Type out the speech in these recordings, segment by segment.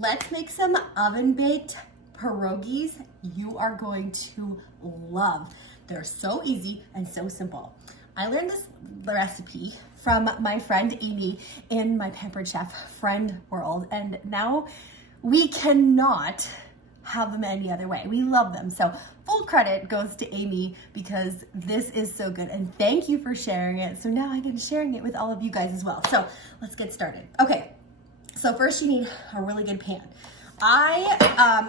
let's make some oven-baked pierogies you are going to love. They're so easy and so simple. I learned this recipe from my friend Amy in my Pampered Chef friend world, and now we cannot have them any other way. We love them. So full credit goes to Amy because this is so good, and thank you for sharing it. So now I'm sharing it with all of you guys as well. So let's get started. Okay, so first you need a really good pan. I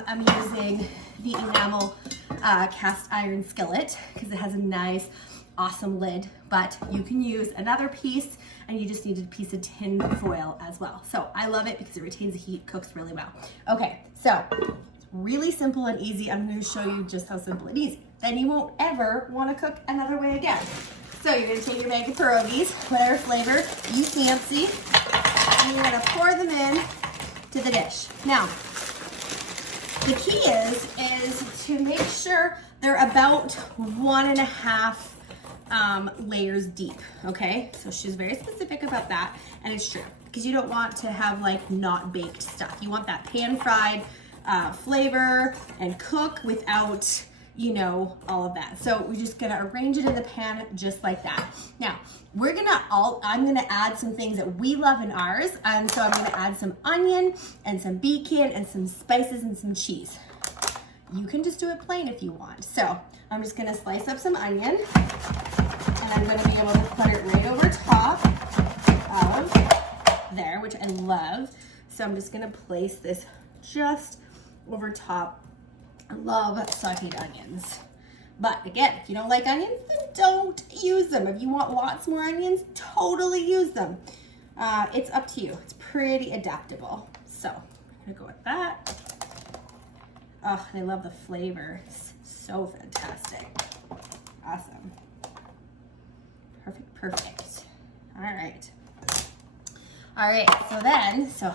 am using the enamel cast iron skillet because it has a nice awesome lid, but you can use another piece, and you just need a piece of tin foil as well. So I love it because it retains the heat, cooks really well. Okay, so really simple and easy. I'm going to show you just how simple and easy. Then you won't ever want to cook another way again. So you're going to take your bag of pierogies, whatever flavor you fancy, and you're going to pour them in to the dish. Now, the key is to make sure they're about 1.5 layers deep, okay? So she's very specific about that, and it's true, because you don't want to have like not baked stuff. You want that pan fried flavor and cook without, you know, all of that. So we're just gonna arrange it in the pan just like that. Now, I'm gonna add some things that we love in ours, and so I'm gonna add some onion and some bacon and some spices and some cheese. You can just do it plain if you want. So I'm just gonna slice up some onion, and I'm gonna be able to put it right over top of there, which I love. So I'm just gonna place this just over top. I love sauteed onions. But again, if you don't like onions, then don't use them. If you want lots more onions, totally use them. It's up to you. It's pretty adaptable. So I'm gonna go with that. Oh, and I love the flavor. It's so fantastic. Awesome. Perfect. All right, so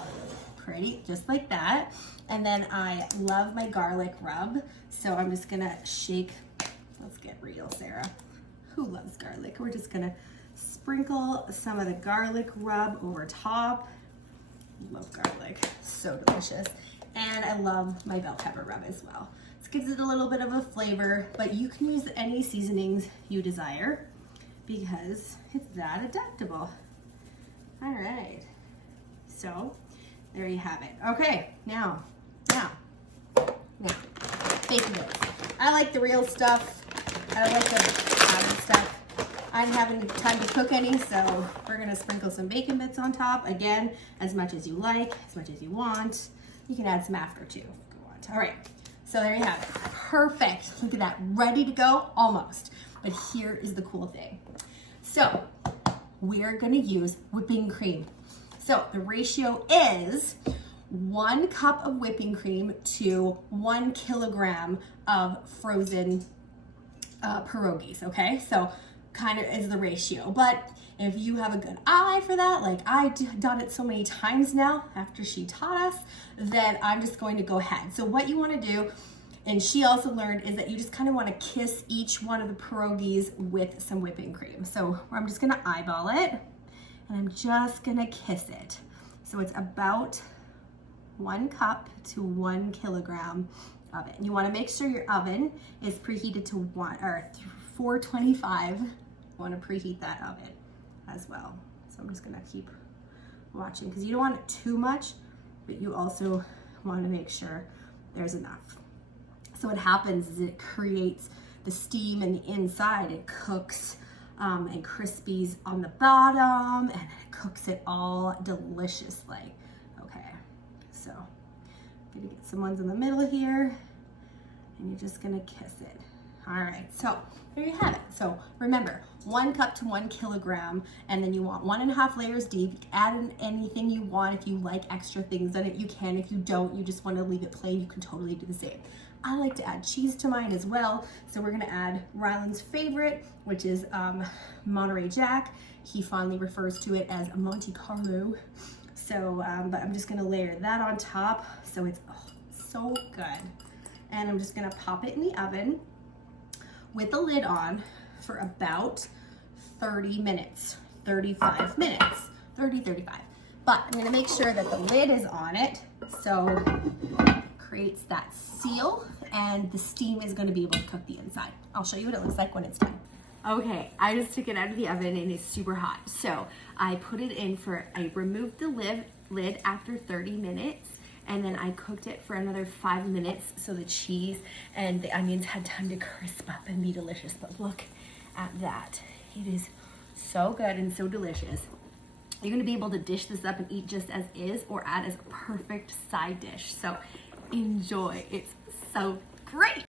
pretty, just like that. And then I love my garlic rub. So I'm just gonna shake, let's get real, Sarah. Who loves garlic? We're just gonna sprinkle some of the garlic rub over top. Love garlic, so delicious. And I love my bell pepper rub as well. This gives it a little bit of a flavor, but you can use any seasonings you desire because it's that adaptable. All right, so there you have it. Okay, now, bacon bits. I like the real stuff. I don't like the powdered stuff. I didn't have any time to cook any, so we're gonna sprinkle some bacon bits on top. Again, as much as you like, as much as you want. You can add some after too, if you want. All right, so there you have it. Perfect, look at that, ready to go, almost. But here is the cool thing. So we're gonna use whipping cream. So the ratio is 1 cup of whipping cream to 1 kilogram of frozen pierogies, okay? So kind of is the ratio. But if you have a good eye for that, like I've done it so many times now after she taught us, then I'm just going to go ahead. So what you wanna do, and she also learned, is that you just kind of wanna kiss each one of the pierogies with some whipping cream. So I'm just gonna eyeball it, and I'm just gonna kiss it. So it's about 1 cup to 1 kilogram of it. You wanna make sure your oven is preheated to 425. You wanna preheat that oven as well. So I'm just gonna keep watching because you don't want it too much, but you also wanna make sure there's enough. So what happens is it creates the steam in the inside. It cooks and crispies on the bottom, and it cooks it all deliciously. Okay, so I'm gonna get some ones in the middle here, and you're just gonna kiss it. All right, so there you have it. So remember, 1 cup to 1 kilogram, and then you want 1.5 layers deep. You can add in anything you want. If you like extra things in it, you can. If you don't, you just wanna leave it plain, you can totally do the same. I like to add cheese to mine as well. So we're gonna add Ryland's favorite, which is Monterey Jack. He fondly refers to it as Monte Carlo. So, but I'm just gonna layer that on top. So it's so good. And I'm just gonna pop it in the oven with the lid on for about 30 minutes, 35 minutes, 35. But I'm gonna make sure that the lid is on it So creates that seal, and the steam is going to be able to cook the inside. I'll show you what it looks like when it's done. Okay, I just took it out of the oven and it's super hot. So I put it in I removed the lid after 30 minutes, and then I cooked it for another 5 minutes so the cheese and the onions had time to crisp up and be delicious. But look at that. It is so good and so delicious. You're gonna be able to dish this up and eat just as is, or add as a perfect side dish. So enjoy, it's so great.